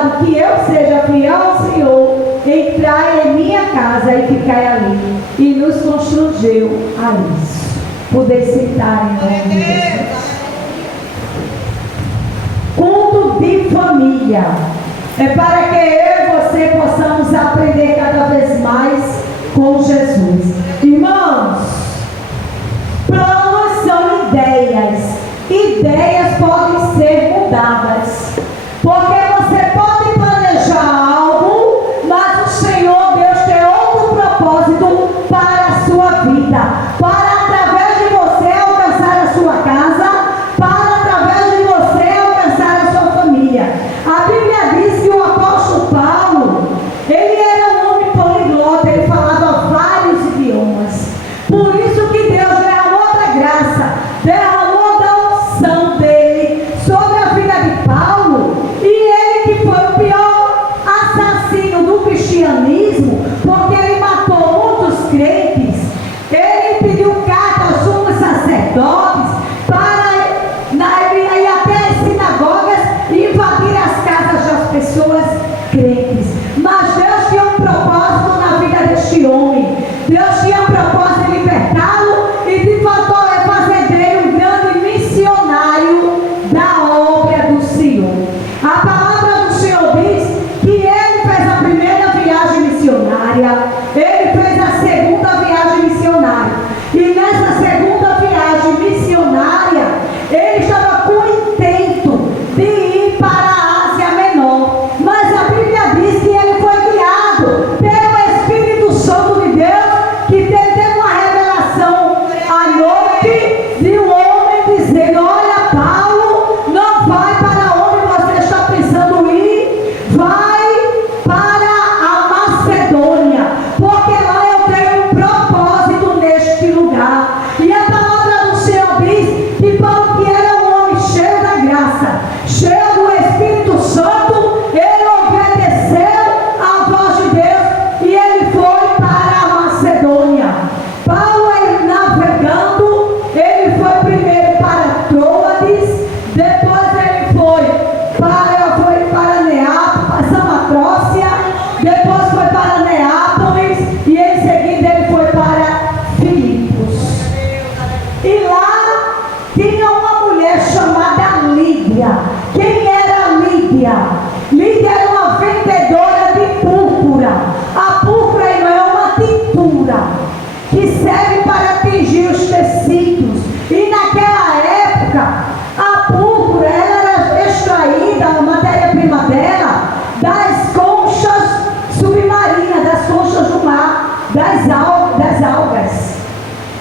mandado que eu seja fiel ao Senhor, entrai em minha casa e ficai ali. E nos constrangeu a isso. Poder sentar em nome de Jesus. Culto de família. É para que eu e você possamos aprender cada vez mais com Jesus. Irmãos, planos são ideias. Ideias podem ser mudadas. Porque você pode planejar algo, mas o Senhor Deus tem outro propósito para a sua vida. Para através de você alcançar a sua casa, para através de você alcançar a sua família. A Bíblia diz que o apóstolo Paulo, ele era um homem poliglota, ele falava vários idiomas. Por isso que Deus derramou da graça, derramou da unção dele sobre a vida de Paulo. E ele que foi o pior assassino do cristianismo, porque ele matou muitos crentes. Ele pediu carta aos sumos sacerdotes para ir até as sinagogas e invadir as casas das pessoas crentes. Mas Deus tinha um propósito na vida deste homem. Deus tinha um propósito de libertá-lo e de fazer dele um grande missionário da obra do Senhor. A palavra do Senhor diz que ele fez a primeira viagem missionária, ele fez a segunda viagem missionária. E nessa segunda viagem missionária, ele estava com o intento de ir para a Ásia Menor. Mas a Bíblia diz que ele foi guiado pelo Espírito Santo de Deus, que teve uma revelação à noite de um homem dizendo: olha, Paulo, não vai para onde você está pensando ir, vai para a Macedônia, porque lá eu tenho um propósito neste lugar. E a palavra do Senhor diz que Paulo, que era um homem cheio da graça, cheio do Espírito Santo, ele obedeceu à voz de Deus e ele foi para a Macedônia. Paulo, ele navegando, ele foi primeiro para Troades, depois ele foi para Neápolis, para Samotrácia, depois foi para Neápolis e em seguida ele foi para Filipos. E lá tinha uma mulher chamada Lídia. Quem era Lídia? Lídia era uma vendedora de púrpura. A púrpura não é uma tintura que serve para atingir os tecidos. E naquela época, a púrpura ela era extraída, a matéria-prima dela, das conchas submarinas, das conchas do mar, das algas.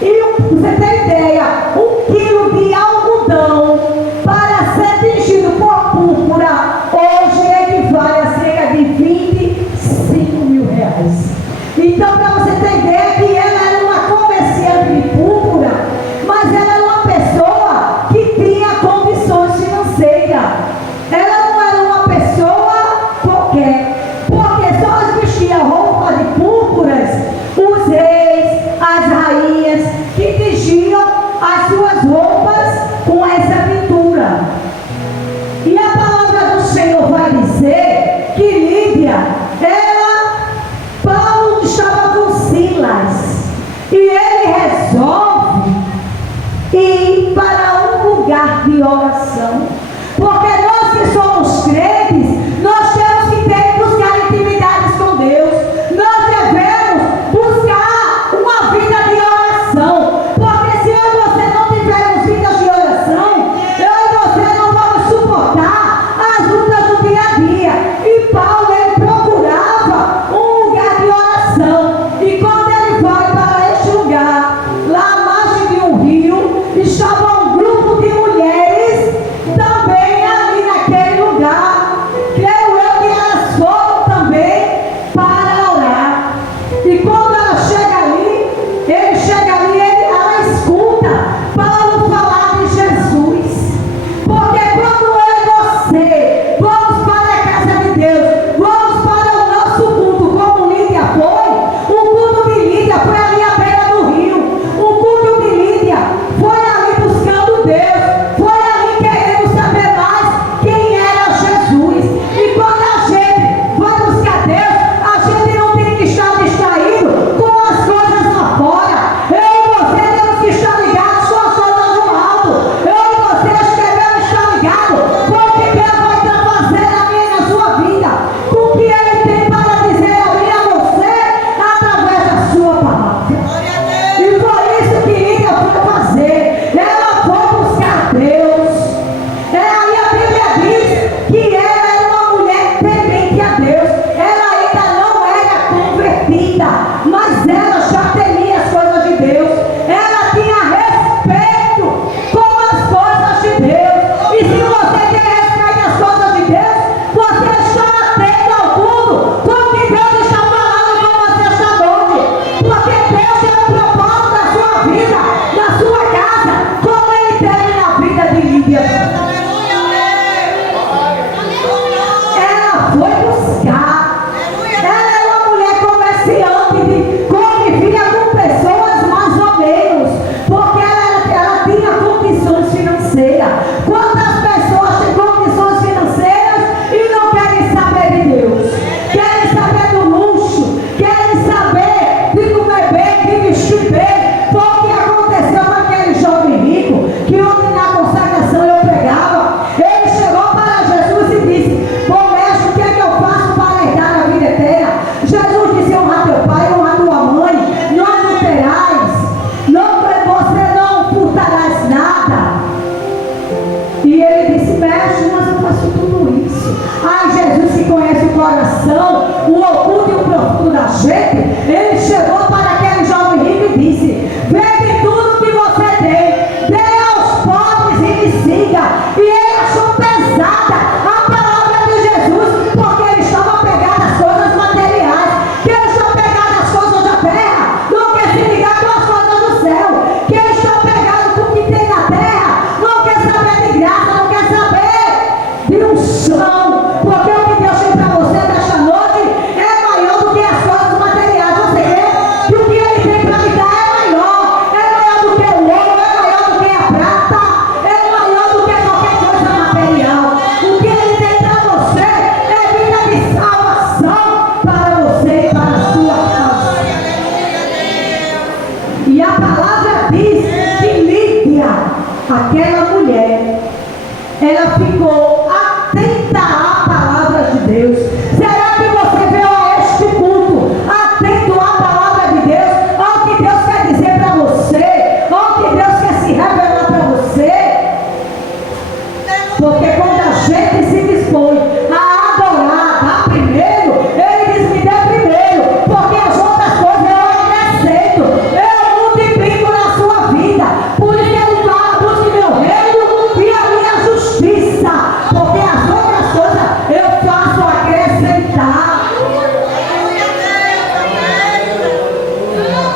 E você tem ideia, 1 quilo de algodão para ser tingido por púrpura hoje equivale a cerca de 25 mil reais. Então, para você ter ideia que ela era uma comerciante de púrpura, mas ela era uma pessoa que tinha condições financeiras. Ela não era uma pessoa qualquer, porque só vestia roupa de púrpuras os reis, as rainhas, que tingiam as suas roupas com essa pintura. E a palavra do Senhor vai dizer que Lídia, Paulo estava com Silas, e ele resolve ir para um lugar de oração, porque nós que somos crentes, nós temos que buscar intimidades com Deus, nós devemos buscar uma vida de oração, porque se eu e você não tivermos vidas de oração, eu e você não vamos suportar as lutas do dia a dia. E Paulo, ele procurava um lugar de oração, e quando ele vai para este lugar, lá à margem de um rio, estava um grupo de mulheres da gente, ele chegou para aquele jovem rico e disse: vende tudo que você tem, dê aos pobres e me siga. E ele achou pesada a palavra de Jesus, porque ele estava apegado às coisas materiais, que ele está apegado às coisas da terra, não quer se ligar com as coisas do céu, que ele está apegado com o que tem na terra, não quer saber de graça, não quer saber de unção, porque o que Deus tem para você nesta noite é maior do que as coisas materiais. Você quer que o que Ele tem para me dar é maior do que o ouro, é maior do que a prata, é maior do que qualquer coisa material. O que Ele tem para você é vida de salvação para você e para a sua casa. E a palavra diz que Lídia, aquela mulher, ela ficou atenta à palavra de Deus. Será que você veio a este culto atento à palavra de Deus, ao que Deus quer dizer para você, ao que Deus quer se revelar para você? Porque quando a gente se dispõe a adorar, dá primeiro, Ele diz: me dê primeiro, porque as outras coisas eu acrescento, eu multiplico na sua vida. Por isso Ele fala: busque meu reino e a minha justiça, porque as outras coisas eu faço acrescentar.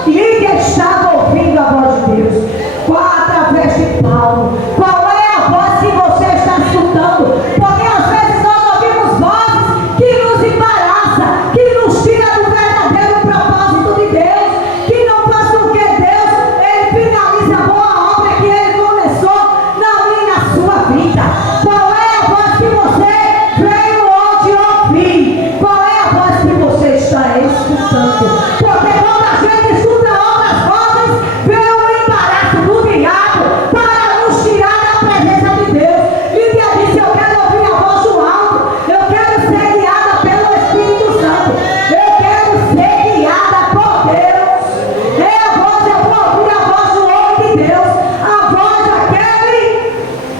Lídia estava ouvindo a voz de Deus, através de Paulo. Qual é a voz que você está escutando? Porque às vezes nós ouvimos vozes que nos embaraçam, que nos tiram do verdadeiro propósito de Deus, que não faz com que Deus Ele finalize a boa obra que Ele começou na minha e na sua vida. Qual é a voz que você veio hoje ouvir? Qual é a voz que você está escutando? Porque quando a gente escuta outras vozes, vem um embaraço do diabo para nos tirar da presença de Deus. Lídia disse: eu quero ouvir a voz do alto, eu quero ser guiada pelo Espírito Santo, eu quero ser guiada por Deus. É a voz, eu vou ouvir a voz do homem de Deus, a voz daquele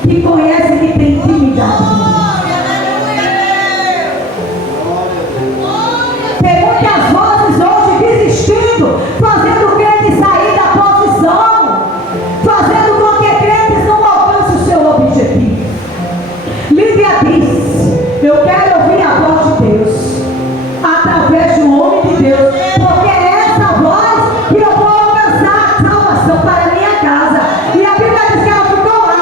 que conhece, que tem intimidade. Tem muitas vozes hoje desistindo, fazendo o crente sair da posição, fazendo com que crentes não alcancem o seu objetivo. Lídia disse: eu quero ouvir a voz de Deus, através do homem de Deus, porque é essa voz que eu vou alcançar a salvação para a minha casa. E a Bíblia diz que ela ficou lá,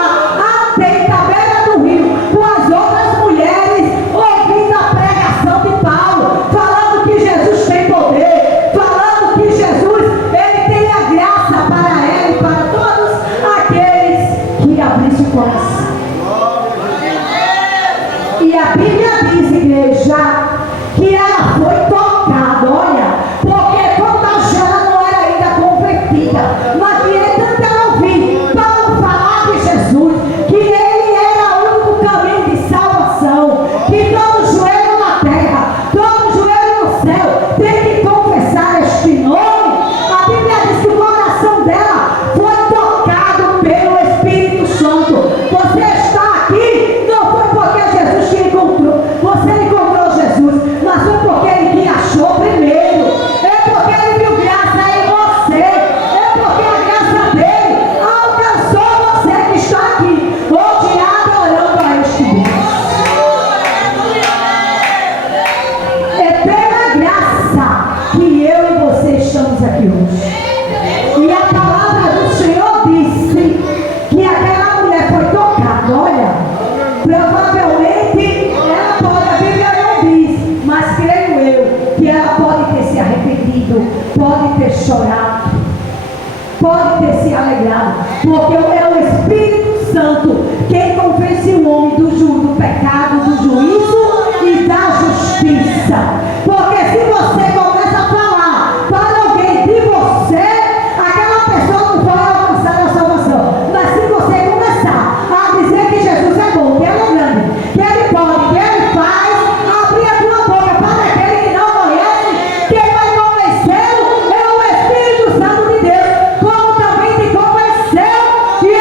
atenta, à beira do rio, com as outras mulheres, ouvindo a pregação de Paulo, falando que Jesus tem poder, falando que Jesus, Ele tem a graça para ela e para todos aqueles que abrissem o coração. E a Bíblia diz, igreja, que ela foi tocada, olha, porque contagiada não era ainda convertida, mas que tanto ela ouvir Paulo falar de Jesus, que Ele era o único caminho de salvação, que todo joelho na terra, todo joelho no céu tem que confessar este nome. A Bíblia diz que o coração dela foi tocado pelo Espírito Santo. Você está aqui, não foi porque Jesus te encontrou, você encontrou Jesus, mas foi porque Ele te achou primeiro, é porque Ele viu graça em você, é porque a graça dele alcançou você que está aqui hoje adorando a este Deus. É pela graça que eu e você estamos aqui hoje. E a palavra do Senhor disse que aquela mulher foi tocada. Olha, provavelmente ela pode, a Bíblia não diz, mas creio eu que ela pode ter se arrependido, pode ter chorado, pode ter se alegrado, porque é o Espírito Santo quem convence o homem do pecado, do juízo e da justiça. Porque se você começa a falar para alguém de você, aquela pessoa não vai alcançar a salvação. Mas se você começar a dizer que Jesus é bom, que Ele é grande, que Ele pode, que Ele faz, abrir a tua boca para aquele que não conhece, quem vai convencê-lo é o Espírito Santo de Deus, como também te convenceu, e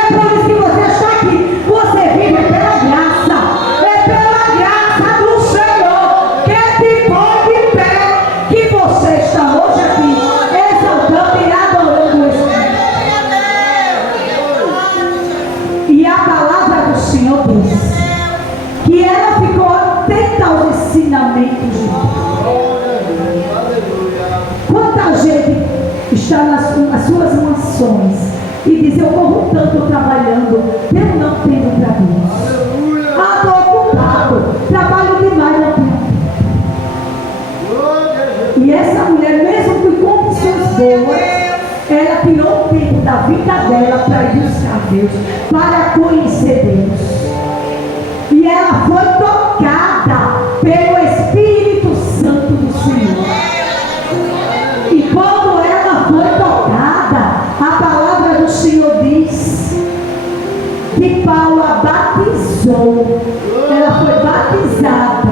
e diz: eu corro tanto trabalhando, eu não tenho para Deus. Estou ocupado, trabalho demais, não tenho. E essa mulher, mesmo com condições boas, ela tirou o tempo da vida dela para ir buscar Deus, para conhecer Deus. E ela foi tocada pelo Espírito Santo do Senhor. E quando ela foi tocada, a palavra do Senhor diz que Paulo a batizou. Ela foi batizada.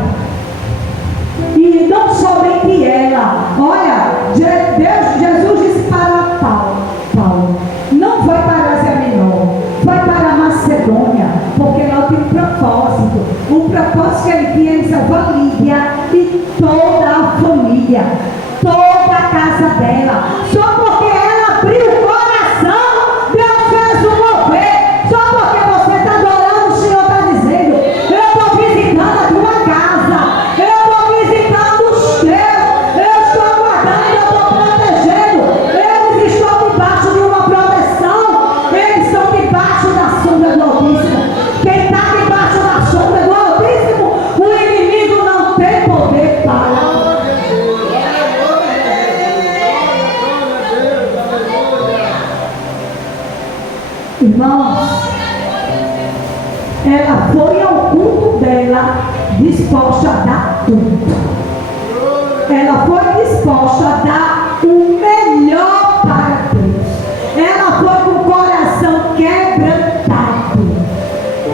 E não somente ela. Olha, Jesus disse para Paulo, não foi para a Ásia Menor, foi para a Macedônia, porque lá tinha um propósito. O propósito que ele tinha em salvar Lídia e toda a família, toda a casa dela. Só porque ela abriu o coração, Deus fez o mover. Só porque você está adorando, o Senhor está dizendo: eu estou visitando a tua casa, eu estou visitando os teus, eu estou guardando, eu estou protegendo. Eles estão debaixo de uma proteção, eles estão debaixo da sombra do Altíssimo. Quem está debaixo da sombra do Altíssimo, o inimigo não tem poder para. Irmãos, ela foi ao culto dela disposta a dar tudo. Ela foi disposta a dar o melhor para Deus. Ela foi com o coração quebrantado.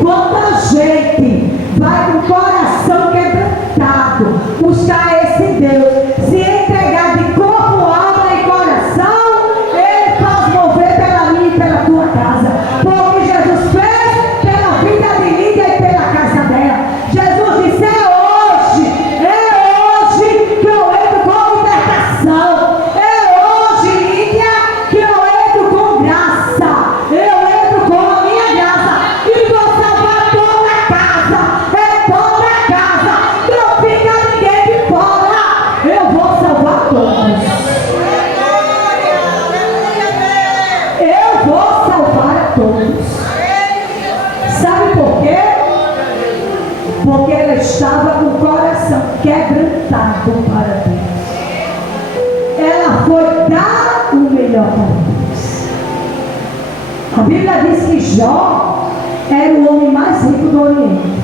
Quanta gente vai com o coração quebrantado buscar esse Deus, se entregar de corpo, alma e coração, ele faz mover pela minha e pela tua casa. Porque Jesus fez pela vida de Lídia e pela casa dela. Jesus disse: é hoje que eu entro com libertação. É hoje, Lídia, que eu entro com graça. Eu entro com a minha graça e vou salvar toda a casa. É toda a casa. Não fica ninguém de fora. Eu vou salvar todos. Eu vou salvar a todos. Sabe por quê? Porque ela estava com o coração quebrantado para Deus. Ela foi dar o melhor para Deus. A Bíblia diz que Jó era o homem mais rico do Oriente.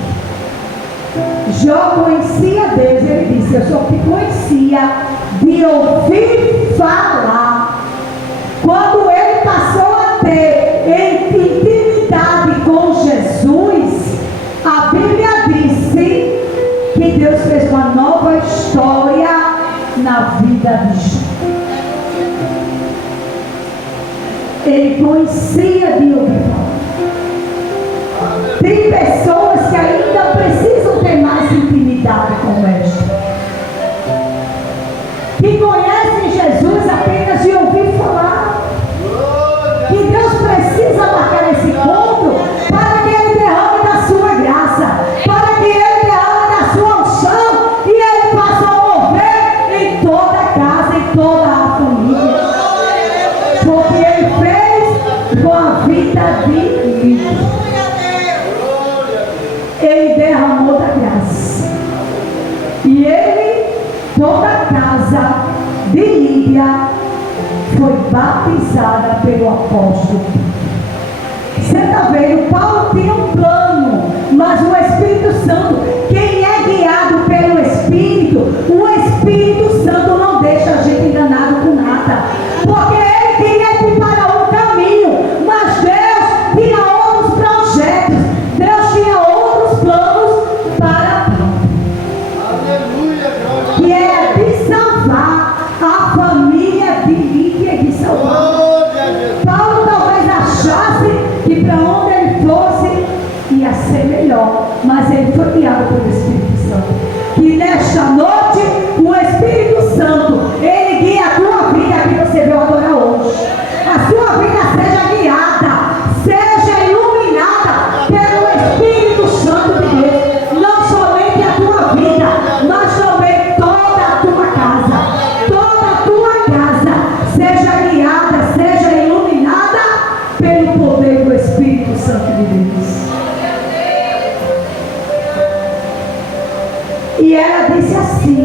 Jó conhecia Deus. Ele disse: eu só te conhecia de ouvir falar. Quando ele passou a ter intimidade com Jesus, a Bíblia disse que Deus fez uma nova história na vida de Jó. Ele conhecia de ouvir falar. Tem pessoas que ainda precisam ter mais intimidade com esta, que conhecem Jesus apenas de ouvir falar. Que Deus precisa marcar esse ponto para que Ele derrame da sua graça, para que Ele derrame da sua unção e Ele faça mover em toda a casa, em toda a família. Porque Ele fez com a vida de Lídia. Ele derramou da graça. E ele, toda a casa de Lídia, foi batizada pelo apóstolo. Você está vendo? Paulo tinha um plano, mas o Espírito Santo, quem é guiado pelo Espírito, o Espírito Santo não deixa a gente enganado com nada. Porque ele queria preparar um caminho, mas Deus tinha outros projetos, Deus tinha outros planos para Paulo. Que era de salvar a família de Lídia e de salvar. Paulo talvez achasse que para onde ele fosse ia ser melhor, mas ele foi guiado pelo Espírito Santo. Que nesta noite o Espírito Santo, ele guia a tua vida que você veio adorar hoje. A sua vida seja guiada, seja iluminada pelo Espírito Santo de Deus. Não somente a tua vida, mas também toda a tua casa. Toda a tua casa seja guiada, seja iluminada pelo Santo de Deus. E ela disse assim: